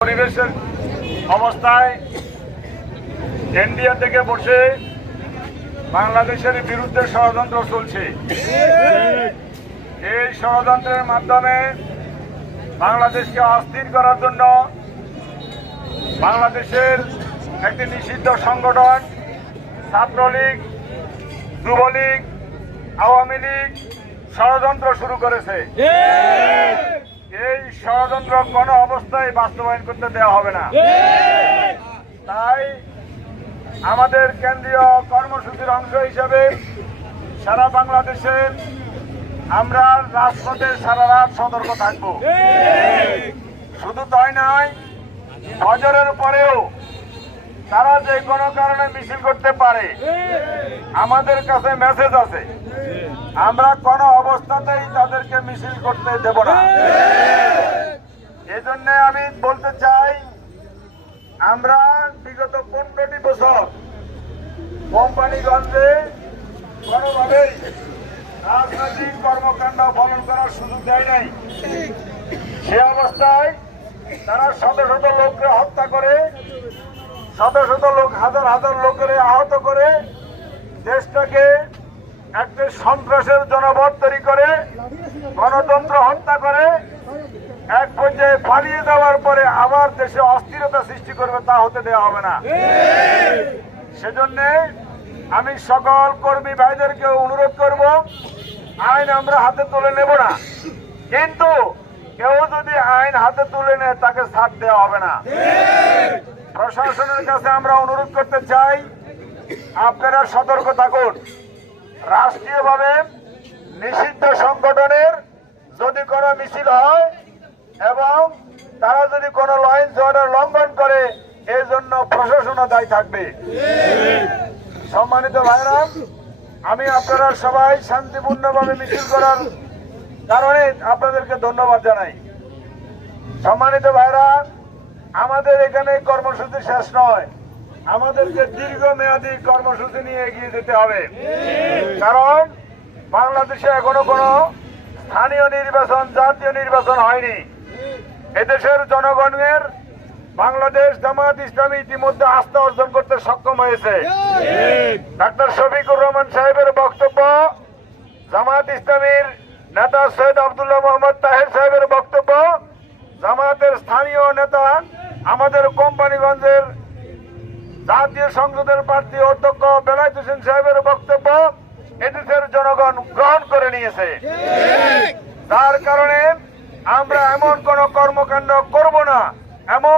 পরিবেশের অবস্থায় ইন্ডিয়া থেকে বসে বাংলাদেশের বিরুদ্ধে ষড়যন্ত্র চলছে। এই ষড়যন্ত্রের মাধ্যমে বাংলাদেশকে অস্থির করার জন্য বাংলাদেশের একটি নিষিদ্ধ সংগঠন ছাত্রলীগ, যুবলীগ, আওয়ামী লীগ ষড়যন্ত্র শুরু করেছে। এই ষড়যন্ত্র কোনো অবস্থায় বাস্তবায়ন করতে দেওয়া হবে না। তাই আমাদের কেন্দ্রীয় কর্মসূচির অংশ হিসাবে সারা বাংলাদেশের আমরা রাজপথে সারা রাত সতর্ক থাকব। শুধু তাই নয়, ফজরের পরেও তারা যে কোনো কারণে মিছিল করতে পারে, আমাদের কাছে মেসেজ আছে। আমরা কোনো অবস্থাতেই তাদেরকে মিছিল করতে দেব না। এজন্য আমি বলতে চাই, আমরা বিগত 15টি বছর কোম্পানিগঞ্জে কোনোভাবেই রাজনৈতিক কর্মকাণ্ড পালন করার সুযোগ দেয় নাই। সে অবস্থায় তারা শত শত লোককে হত্যা করে, শত শত লোক, হাজার হাজার লোকের আহত করে দেশটাকে একটা সন্ত্রাসের জনপদ তৈরি করে গণতন্ত্র হত্যা করে এক পর্যায়ে পালিয়ে যাওয়ার পরে আবার দেশে অস্থিরতা সৃষ্টি করবে, তা হতে দেওয়া হবে না। সেজন্য আমি সকল কর্মী ভাইদেরকে অনুরোধ করব, আইন আমরা হাতে তুলে নেব না, কিন্তু কেউ যদি আইন হাতে তুলে নেয় তাকে ছাড় দেওয়া হবে না। প্রশাসনের কাছে আমরা অনুরোধ করতে চাই, আপনারা সতর্ক থাকুন। রাষ্ট্রীয়ভাবে নিষিদ্ধ সংগঠনের যদি কোনো মিছিল হয় এবং তারা যদি কোনো ল অ্যান্ড অর্ডার লঙ্ঘন করে, এর জন্য প্রশাসনও দায়ী থাকবে। সম্মানিত ভাইরা, আমি আপনারা সবাই শান্তিপূর্ণভাবে মিছিল করার কারণে আপনাদেরকে ধন্যবাদ জানাই। সম্মানিত ভাইরা, আমাদের এখানে কর্মসূচি শেষ নয়, আমাদেরকে দীর্ঘমেয়াদী কর্মসূচি নিয়ে এগিয়ে যেতে হবে। কারণ বাংলাদেশে এখনো কোনো স্থানীয় নির্বাচন, জাতীয় নির্বাচন হয়নি। এদেশের জনগণের বাংলাদেশ জামায়াত ইসলামী ইতিমধ্যে আস্থা অর্জন করতে সক্ষম হয়েছে। ডাক্তার শফিকুর রহমান সাহেবের বক্তব্য, জামায়াত ইসলামীর নেতা সৈয়দ আব্দুল্লাহ মোহাম্মদ তাহের সাহেবের বক্তব্য, জামায়াতের স্থানীয় নেতা আমাদের কোম্পানিগঞ্জের জাতীয় সংসদের প্রার্থী অধ্যক্ষ বেলায়েত হোসেন সাহেবের বক্তব্য এদেশের জনগণ গ্রহণ করে নিয়েছে। যার কারণে আমরা এমন কোন কর্মকাণ্ড করব না, এমন